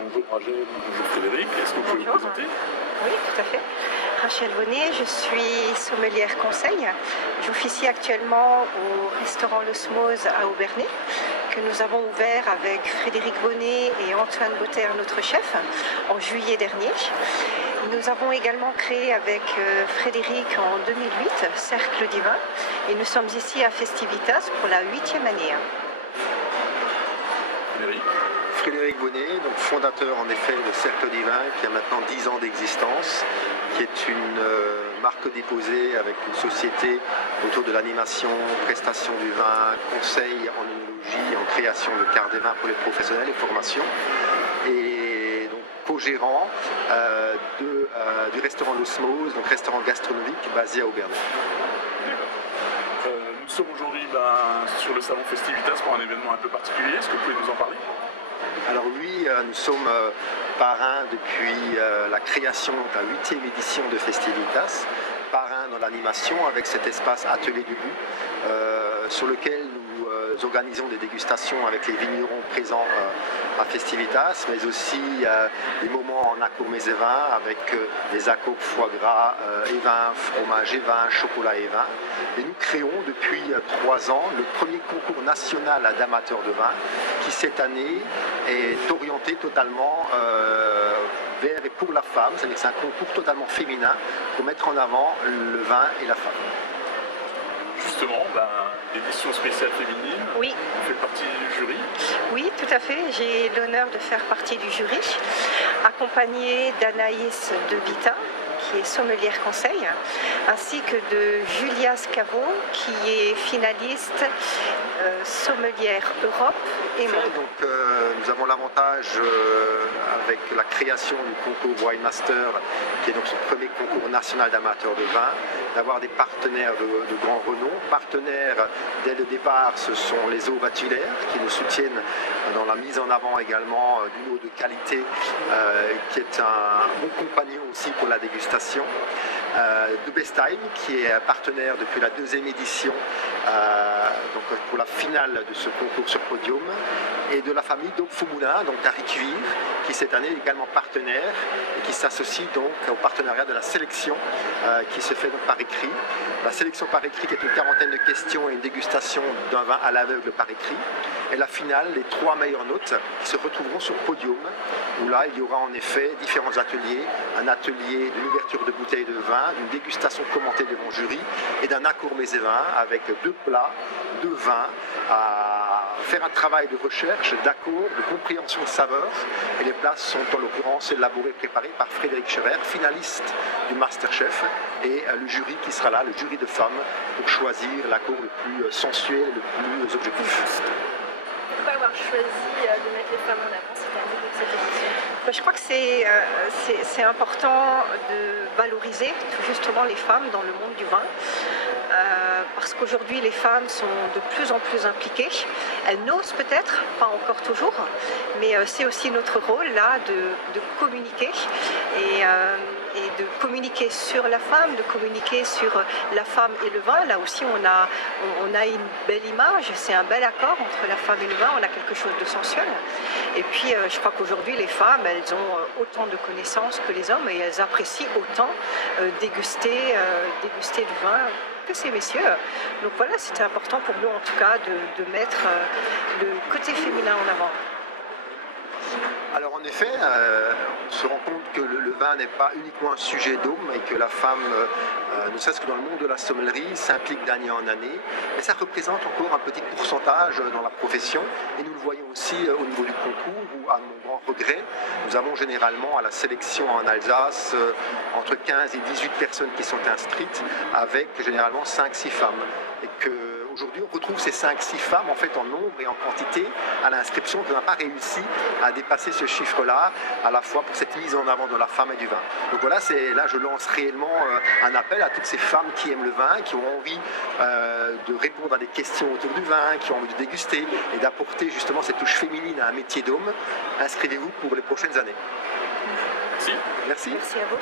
Bonjour Rachel, bonjour Frédéric, est-ce que vous pouvez vous présenter? Oui, tout à fait. Rachel Bonnet, je suis sommelière conseil. J'officie actuellement au restaurant L'Osmose à Aubernais, que nous avons ouvert avec Frédéric Bonnet et Antoine Botter, notre chef, en juillet dernier. Nous avons également créé avec Frédéric en 2008 Cercle Divin et nous sommes ici à Festivitas pour la 8e année. Frédéric Bonnet, donc fondateur en effet de Cercle Divin, qui a maintenant 10 ans d'existence, qui est une marque déposée avec une société autour de l'animation, prestation du vin, conseil en œnologie, en création de cartes des vins pour les professionnels et formation. Et donc co-gérant du restaurant L'Osmose, donc restaurant gastronomique basé à Aubernais. Nous sommes aujourd'hui sur le salon Festivitas pour un événement un peu particulier. Est-ce que vous pouvez nous en parler? Alors oui, nous sommes parrains depuis la création de la 8e édition de Festivitas, parrains dans l'animation avec cet espace Atelier du goût, sur lequel nous organisons des dégustations avec les vignerons présents à Festivitas, mais aussi des moments en accours mets et vins avec les accours foie gras et vin, fromage et vin, chocolat et vin. Et nous créons depuis 3 ans le premier concours national d'amateurs de vin qui cette année est orienté totalement vers et pour la femme, c'est-à-dire que c'est un concours totalement féminin pour mettre en avant le vin et la femme. Justement, édition spéciale féminine, oui. Vous faites partie du jury? Oui, tout à fait. J'ai l'honneur de faire partie du jury, accompagnée d'Anaïs de Bita, qui est sommelière conseil, ainsi que de Julia Scavo, qui est finaliste sommelière Europe et Monde. Donc, nous avons l'avantage avec la création du concours Wine Master, qui est donc ce premier concours national d'amateurs de vin, d'avoir des partenaires de grand renom. Partenaires dès le départ, ce sont les eaux batulaires qui nous soutiennent dans la mise en avant également d'une eau de qualité qui est un bon compagnon aussi pour la dégustation. De Bestheim qui est partenaire depuis la 2e édition donc pour la finale de ce concours sur podium, et de la famille d'Aube-Faumoulin, donc à Riquevire, qui cette année est également partenaire et qui s'associe donc au partenariat de la sélection qui se fait donc par écrit. La sélection par écrit qui est une quarantaine de questions et une dégustation d'un vin à l'aveugle par écrit. Et la finale, les 3 meilleures notes qui se retrouveront sur podium, où là il y aura en effet différents ateliers, un atelier d'une ouverture de bouteilles de vin, d'une dégustation commentée devant jury et d'un accours mets et vins avec 2 plats, 2 vins, à faire un travail de recherche, d'accord, de compréhension de saveurs. Et les plats sont en l'occurrence élaborés et préparés par Frédéric Scherer, finaliste du Masterchef, et le jury qui sera là, le jury de femmes, pour choisir l'accord le plus sensuel et le plus objectif. Pourquoi avoir choisi de mettre les femmes en avant cette année de cette édition? Je crois que c'est important de valoriser tout justement les femmes dans le monde du vin. Parce qu'aujourd'hui les femmes sont de plus en plus impliquées. Elles n'osent peut-être, pas encore toujours, mais c'est aussi notre rôle là de communiquer et de communiquer sur la femme, de communiquer sur la femme et le vin. Là aussi on a une belle image, c'est un bel accord entre la femme et le vin, on a quelque chose de sensuel. Et puis je crois qu'aujourd'hui les femmes, elles ont autant de connaissances que les hommes et elles apprécient autant déguster du vin que ces messieurs. Donc voilà, c'était important pour nous en tout cas de mettre le côté féminin en avant. Alors en effet, on se rend compte que le vin n'est pas uniquement un sujet d'homme et que la femme, ne serait-ce que dans le monde de la sommellerie, s'implique d'année en année. Mais ça représente encore un petit pourcentage dans la profession et nous le voyons aussi au niveau du concours où, à mon grand regret, nous avons généralement à la sélection en Alsace entre 15 et 18 personnes qui sont inscrites avec généralement 5-6 femmes. Et que aujourd'hui, on retrouve ces 5-6 femmes en fait en nombre et en quantité à l'inscription, qu'on n'a pas réussi à dépasser ce chiffre-là, à la fois pour cette mise en avant de la femme et du vin. Donc voilà, là je lance réellement un appel à toutes ces femmes qui aiment le vin, qui ont envie de répondre à des questions autour du vin, qui ont envie de déguster et d'apporter justement cette touche féminine à un métier d'homme. Inscrivez-vous pour les prochaines années. Merci. Merci. Merci à vous.